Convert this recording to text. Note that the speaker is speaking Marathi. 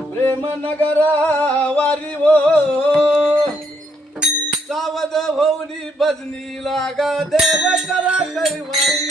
प्रेम नगरा वारी वो सावध होऊनी बजनी लागा देव करा कैवारी.